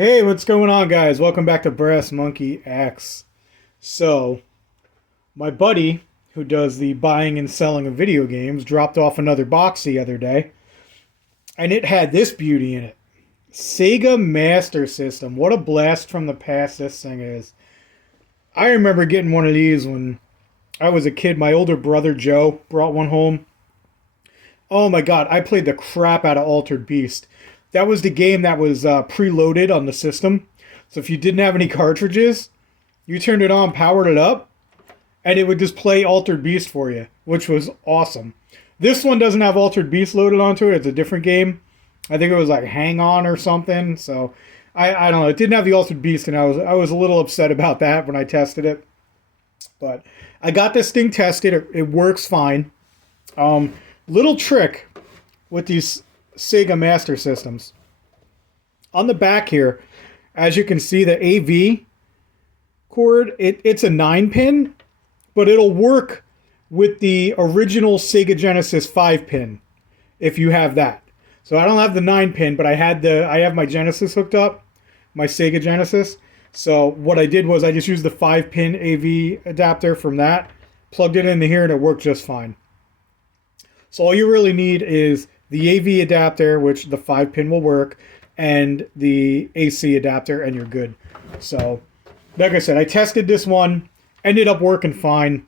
Hey, what's going on, guys? Welcome back to Brass Monkey X. So, my buddy, who does the buying and selling of video games, dropped off another box the other day, and it had this beauty in it. Sega Master System. What a blast from the past this thing is. I remember getting one of these when I was a kid. My older brother, Joe, brought one home. Oh my god, I played the crap out of Altered Beast. That was the game that was preloaded on the system. So if you didn't have any cartridges, you turned it on, powered it up, and it would just play Altered Beast for you, which was awesome. This one doesn't have Altered Beast loaded onto it. It's a different game. I think it was like Hang On or something. So I don't know. It didn't have the Altered Beast, and I was a little upset about that when I tested it. But I got this thing tested. It works fine. Little trick with these Sega Master Systems. On the back here, as you can see, the AV cord, it's a 9-pin, but it'll work with the original Sega Genesis 5-pin if you have that. So I don't have the 9-pin, but I have my Genesis hooked up, my Sega Genesis. So what I did was I just used the 5-pin AV adapter from that, plugged it into here, and it worked just fine. So all you really need is the AV adapter, which the 5-pin will work, and the AC adapter, and you're good. So, like I said, I tested this one, ended up working fine.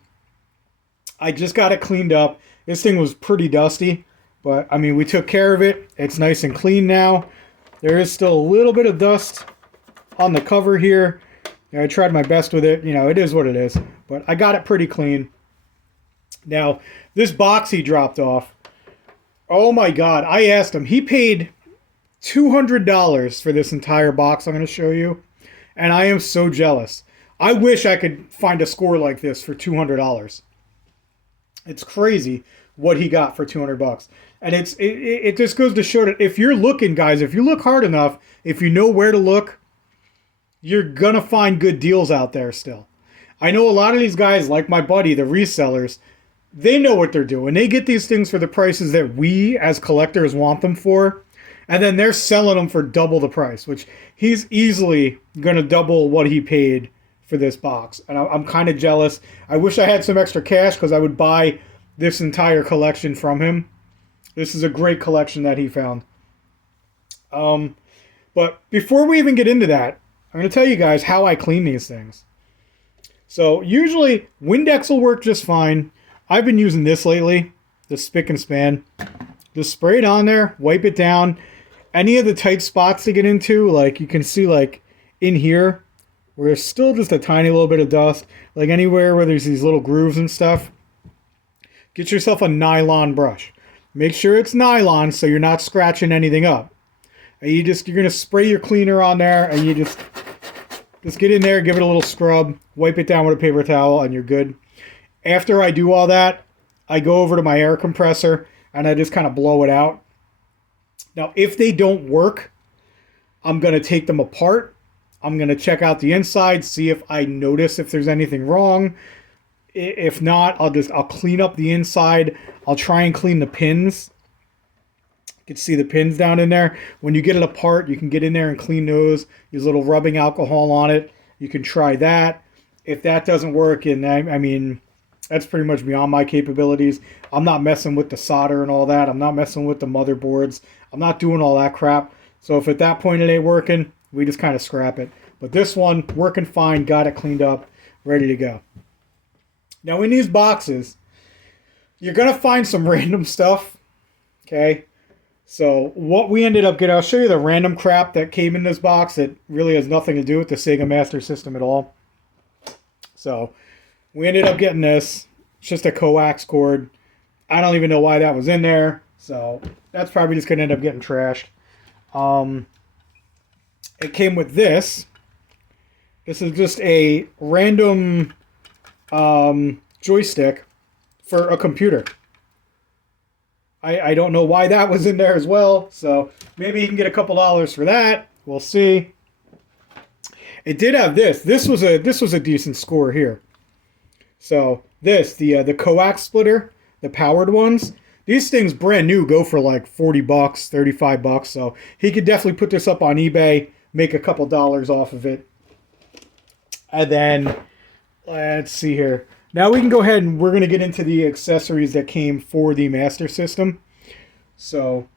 I just got it cleaned up. This thing was pretty dusty, but I mean, we took care of it. It's nice and clean now. There is still a little bit of dust on the cover here. I tried my best with it. You know, it is what it is, but I got it pretty clean. Now, this box he dropped off, oh my god, I asked him. He paid $200 for this entire box I'm going to show you, and I am so jealous. I wish I could find a score like this for $200. It's crazy what he got for 200 bucks. And it just goes to show that if you're looking, guys, if you look hard enough, if you know where to look, you're going to find good deals out there still. I know a lot of these guys, like my buddy, the resellers, they know what they're doing. They get these things for the prices that we as collectors want them for, and then they're selling them for double the price, which he's easily going to double what he paid for this box. And I'm kind of jealous. I wish I had some extra cash because I would buy this entire collection from him. This is a great collection that he found. But before we even get into that, I'm going to tell you guys how I clean these things. So usually Windex will work just fine. I've been using this lately, the Spick and Span. Just spray it on there, wipe it down. Any of the tight spots to get into, like you can see like in here, where there's still just a tiny little bit of dust, like anywhere where there's these little grooves and stuff, get yourself a nylon brush. Make sure it's nylon so you're not scratching anything up. And you're going to spray your cleaner on there, and you just get in there, give it a little scrub, wipe it down with a paper towel, and you're good. After I do all that, I go over to my air compressor and I just kind of blow it out. Now, if they don't work, I'm going to take them apart. I'm going to check out the inside, see if I notice if there's anything wrong. If not, I'll clean up the inside. I'll try and clean the pins. You can see the pins down in there. When you get it apart, you can get in there and clean those. Use a little rubbing alcohol on it. You can try that. If that doesn't work, and I mean, that's pretty much beyond my capabilities. I'm not messing with the solder and all that. I'm not messing with the motherboards. I'm not doing all that crap. So if at that point it ain't working, we just kind of scrap it. But this one, working fine, got it cleaned up, ready to go. Now in these boxes, you're going to find some random stuff, okay? So what we ended up getting, I'll show you the random crap that came in this box that really has nothing to do with the Sega Master System at all. So we ended up getting this. It's just a coax cord. I don't even know why that was in there. So that's probably just going to end up getting trashed. It came with this. This is just a random joystick for a computer. I don't know why that was in there as well. So maybe you can get a couple dollars for that. We'll see. It did have this. This was a decent score here. So the coax splitter, the powered ones, these things brand new go for like 40 bucks, 35 bucks. So he could definitely put this up on eBay make a couple dollars off of it. And then, let's see here. Now we can go ahead and we're going to get into the accessories that came for the Master System. So,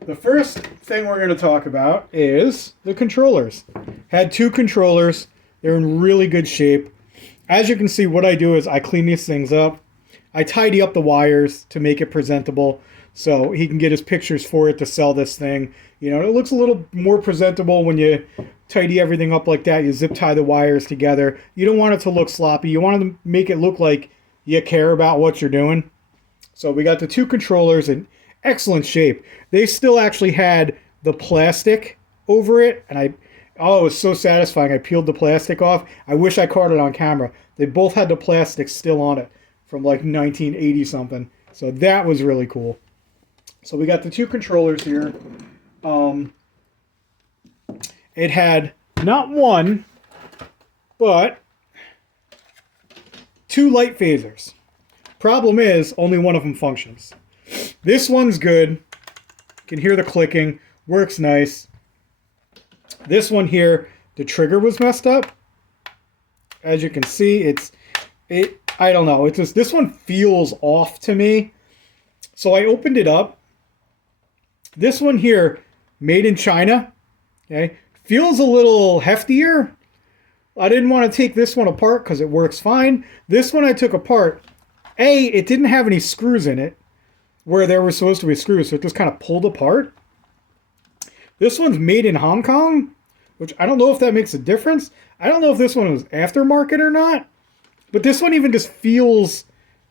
the first thing we're going to talk about is the controllers. Had 2 controllers. They're in really good shape. As you can see, what I do is I clean these things up. I tidy up the wires to make it presentable so he can get his pictures for it to sell this thing. You know, it looks a little more presentable when you tidy everything up like that. You zip tie the wires together. You don't want it to look sloppy. You want to make it look like you care about what you're doing. So we got the 2 controllers in excellent shape. They still actually had the plastic over it, and it was so satisfying. I peeled the plastic off. I wish I caught it on camera. They both had the plastic still on it from like 1980 something. So that was really cool. So we got the 2 controllers here. It had not 1, but 2 light phasers. Problem is, only one of them functions. This one's good. You can hear the clicking. Works nice. This one here, the trigger was messed up. As you can see, I don't know. It's just, this one feels off to me. So I opened it up. This one here, made in China. Okay, feels a little heftier. I didn't want to take this one apart because it works fine. This one I took apart. It didn't have any screws in it where there were supposed to be screws, so it just kind of pulled apart. This one's made in Hong Kong, which I don't know if that makes a difference. I don't know if this one was aftermarket or not, but this one even just feels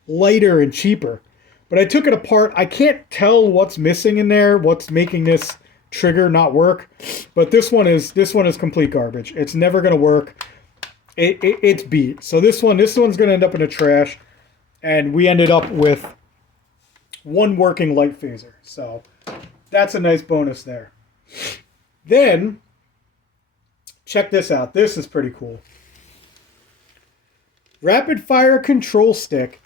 lighter and cheaper. But I took it apart. I can't tell what's missing in there, what's making this trigger not work. But this one is complete garbage. It's never going to work. It's beat. So this one's going to end up in the trash. And we ended up with 1 working light phaser. So that's a nice bonus there. Then, check this out. This is pretty cool. Rapid fire control stick.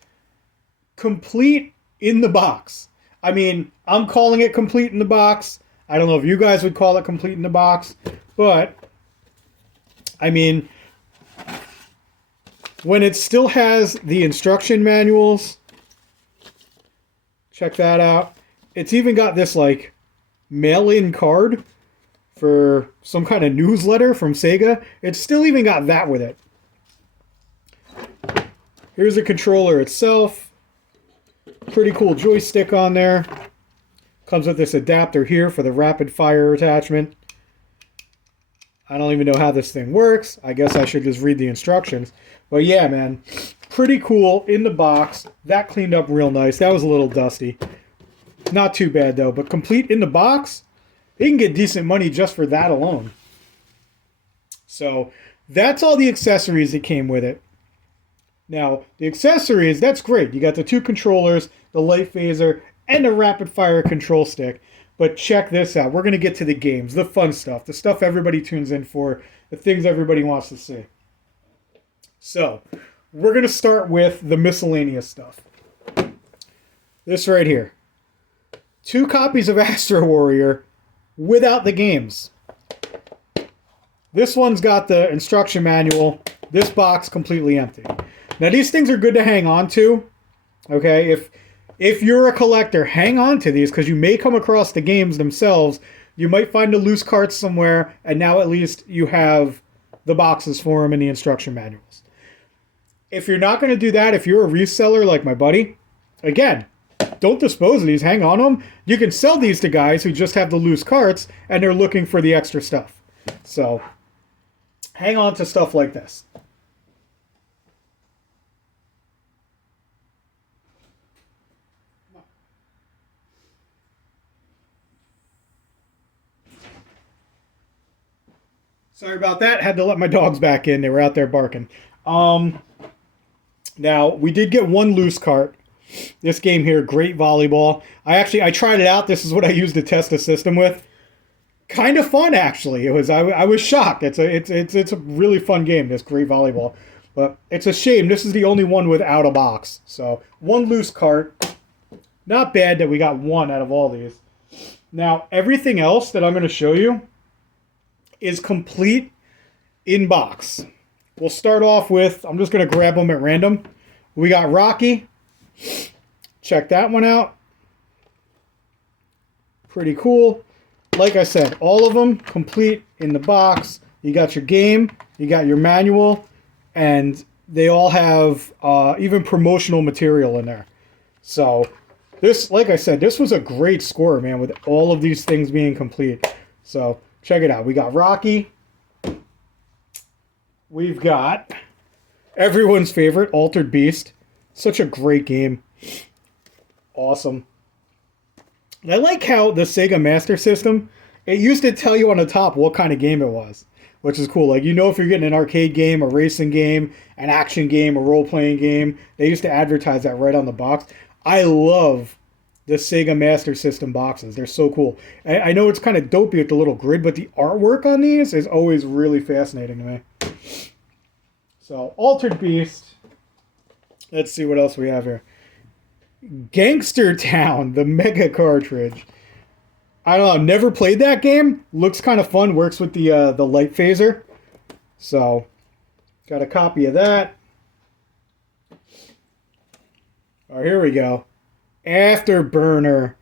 Complete in the box. I mean, I'm calling it complete in the box. I don't know if you guys would call it complete in the box. But, I mean, when it still has the instruction manuals, check that out. It's even got this, like, mail-in card for some kind of newsletter from Sega. It's still even got that with it. Here's the controller itself. Pretty cool joystick on there. Comes with this adapter here for the rapid fire attachment. I don't even know how this thing works. I guess I should just read the instructions. But yeah, man, pretty cool in the box. That cleaned up real nice. That was a little dusty. Not too bad though, but complete in the box, you can get decent money just for that alone. So that's all the accessories that came with it. Now, the accessories, that's great. You got the 2 controllers, the light phaser, and the rapid fire control stick. But check this out. We're going to get to the games, the fun stuff, the stuff everybody tunes in for, the things everybody wants to see. So, we're going to start with the miscellaneous stuff. This right here. 2 copies of Astro Warrior without the games. This one's got the instruction manual. This box completely empty. Now, these things are good to hang on to. Okay, if you're a collector, hang on to these because you may come across the games themselves. You might find a loose cart somewhere, and now at least you have the boxes for them and the instruction manuals. If you're not going to do that, if you're a reseller like my buddy, again, don't dispose of these. Hang on to them. You can sell these to guys who just have the loose carts, and they're looking for the extra stuff. So, hang on to stuff like this. Sorry about that. Had to let my dogs back in. They were out there barking. Now, we did get 1 loose cart. This game here, great volleyball. I tried it out. This is what I used to test the system with. Kind of fun, actually. It was. I was shocked. It's a really fun game, this great volleyball. But it's a shame. This is the only one without a box. So, 1 loose cart. Not bad that we got 1 out of all these. Now, everything else that I'm going to show you is complete in box. We'll start off with, I'm just going to grab them at random. We got Rocky. Check that one out. Pretty cool. Like I said, all of them complete in the box. You got your game, you got your manual, and they all have even promotional material in there. So this, like I said, this was a great score, man, with all of these things being complete. So check it out. We got Rocky. We've got everyone's favorite, Altered Beast. Such a great game. Awesome. And I like how the Sega Master System, it used to tell you on the top what kind of game it was, which is cool. Like, you know, if you're getting an arcade game, a racing game, an action game, a role-playing game, they used to advertise that right on the box. I love the Sega Master System boxes. They're so cool. I know it's kind of dopey with the little grid, but the artwork on these is always really fascinating to me. So, Altered Beast. Let's see what else we have here. Gangster Town, the Mega cartridge. I don't know, never played that game. Looks kind of fun, works with the light phaser. So, got a copy of that. Oh, here we go. Afterburner.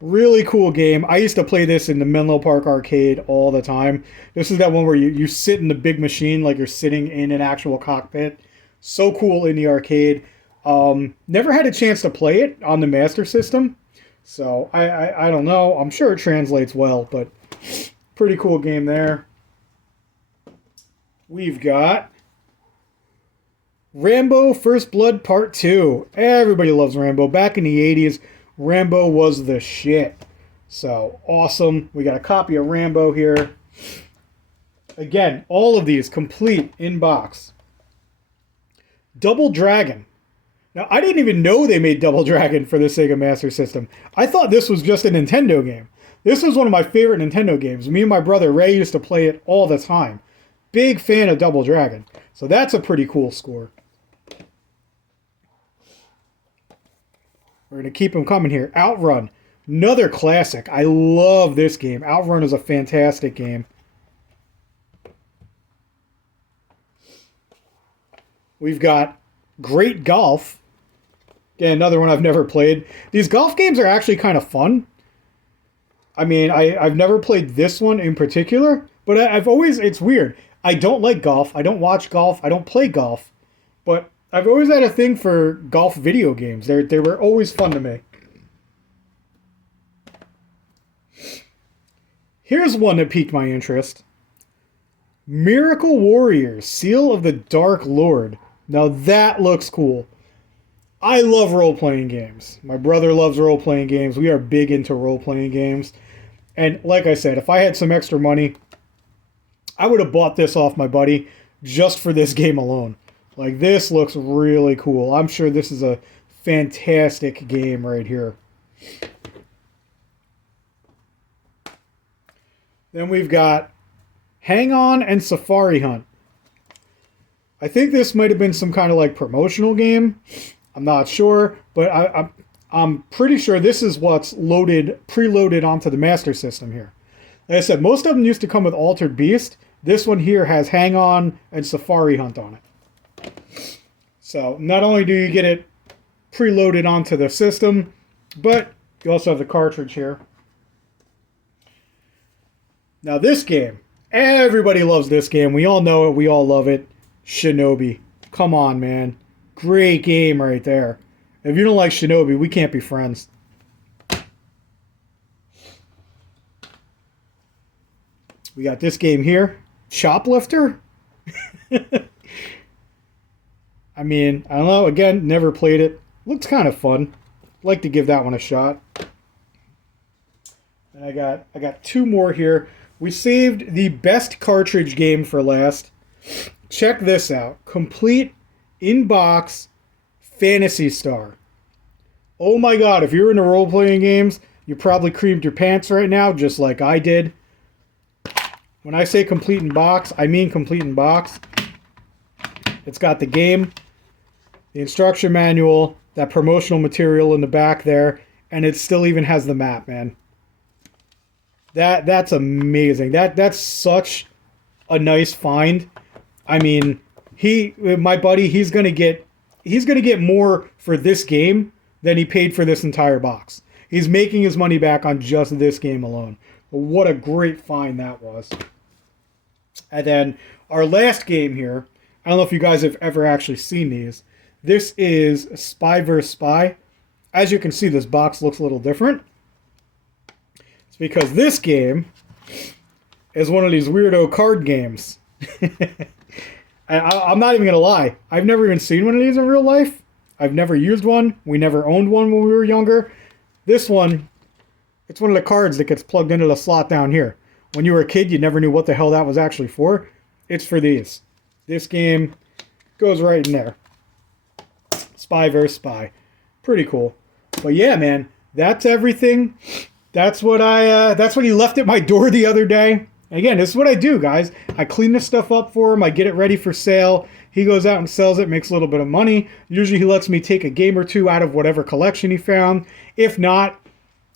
Really cool game. I used to play this in the Menlo Park arcade all the time. This is that one where you sit in the big machine like you're sitting in an actual cockpit. So cool in the arcade. Never had a chance to play it on the Master System. So, I don't know. I'm sure it translates well, but pretty cool game there. We've got Rambo First Blood Part 2. Everybody loves Rambo. Back in the 80s, Rambo was the shit. So, awesome. We got a copy of Rambo here. Again, all of these complete in box. Double Dragon. Now, I didn't even know they made Double Dragon for the Sega Master System. I thought this was just a Nintendo game. This was one of my favorite Nintendo games. Me and my brother Ray used to play it all the time. Big fan of Double Dragon. So that's a pretty cool score. We're going to keep them coming here. Outrun. Another classic. I love this game. Outrun is a fantastic game. We've got Great Golf. Again, another one I've never played. These golf games are actually kind of fun. I mean, I've never played this one in particular, but I've always, it's weird. I don't like golf. I don't watch golf. I don't play golf. But I've always had a thing for golf video games. They were always fun to me. Here's one that piqued my interest. Miracle Warriors, Seal of the Dark Lord. Now that looks cool. I love role-playing games. My brother loves role-playing games. We are big into role-playing games. And like I said, if I had some extra money, I would have bought this off my buddy just for this game alone. Like, this looks really cool. I'm sure this is a fantastic game right here. Then we've got Hang On and Safari Hunt. I think this might have been some kind of like promotional game. I'm not sure, but I'm pretty sure this is what's preloaded onto the Master System here. Like I said, most of them used to come with Altered Beast. This one here has Hang On and Safari Hunt on it. So not only do you get it preloaded onto the system, but you also have the cartridge here. Now this game, everybody loves this game. We all know it. We all love it. Shinobi. Come on, man. Great game right there. If you don't like Shinobi, we can't be friends. We got this game here. Shoplifter? I mean, I don't know. Again, never played it. Looks kind of fun. Like to give that one a shot. And I got two more here. We saved the best cartridge game for last. Check this out. Complete in-box Phantasy Star. Oh my god, if you're into role-playing games, you probably creamed your pants right now, just like I did. When I say complete in box, I mean complete in box. It's got the game, the instruction manual, that promotional material in the back there, and it still even has the map, man. That's amazing. That's such a nice find. I mean, my buddy, he's gonna get more for this game than he paid for this entire box. He's making his money back on just this game alone. But what a great find that was. And then our last game here, I don't know if you guys have ever actually seen these. This is Spy vs. Spy. As you can see, this box looks a little different. It's because this game is one of these weirdo card games. I'm not even going to lie. I've never even seen one of these in real life. I've never used one. We never owned one when we were younger. This one, it's one of the cards that gets plugged into the slot down here. When you were a kid, you never knew what the hell that was actually for. It's for these. This game goes right in there. Spy vs. Spy. Pretty cool. But yeah, man, that's everything. That's what he left at my door the other day. Again, this is what I do, guys. I clean this stuff up for him. I get it ready for sale. He goes out and sells it, makes a little bit of money. Usually he lets me take a game or two out of whatever collection he found. If not,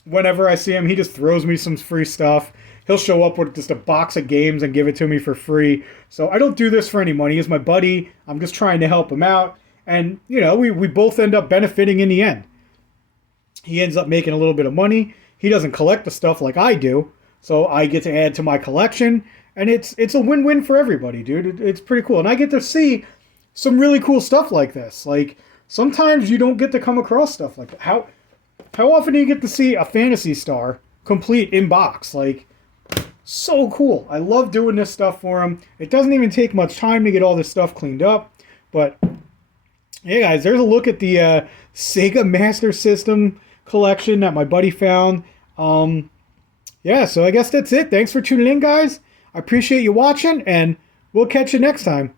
whenever I see him, he just throws me some free stuff. He'll show up with just a box of games and give it to me for free. So I don't do this for any money. He's my buddy. I'm just trying to help him out. And, you know, we both end up benefiting in the end. He ends up making a little bit of money. He doesn't collect the stuff like I do. So I get to add to my collection, and it's a win-win for everybody, dude. It's pretty cool. And I get to see some really cool stuff like this. Like, sometimes you don't get to come across stuff like that. How often do you get to see a Phantasy Star complete in box? Like, so cool. I love doing this stuff for him. It doesn't even take much time to get all this stuff cleaned up. But, yeah, guys, there's a look at the Sega Master System collection that my buddy found. Yeah, so I guess that's it. Thanks for tuning in, guys. I appreciate you watching, and we'll catch you next time.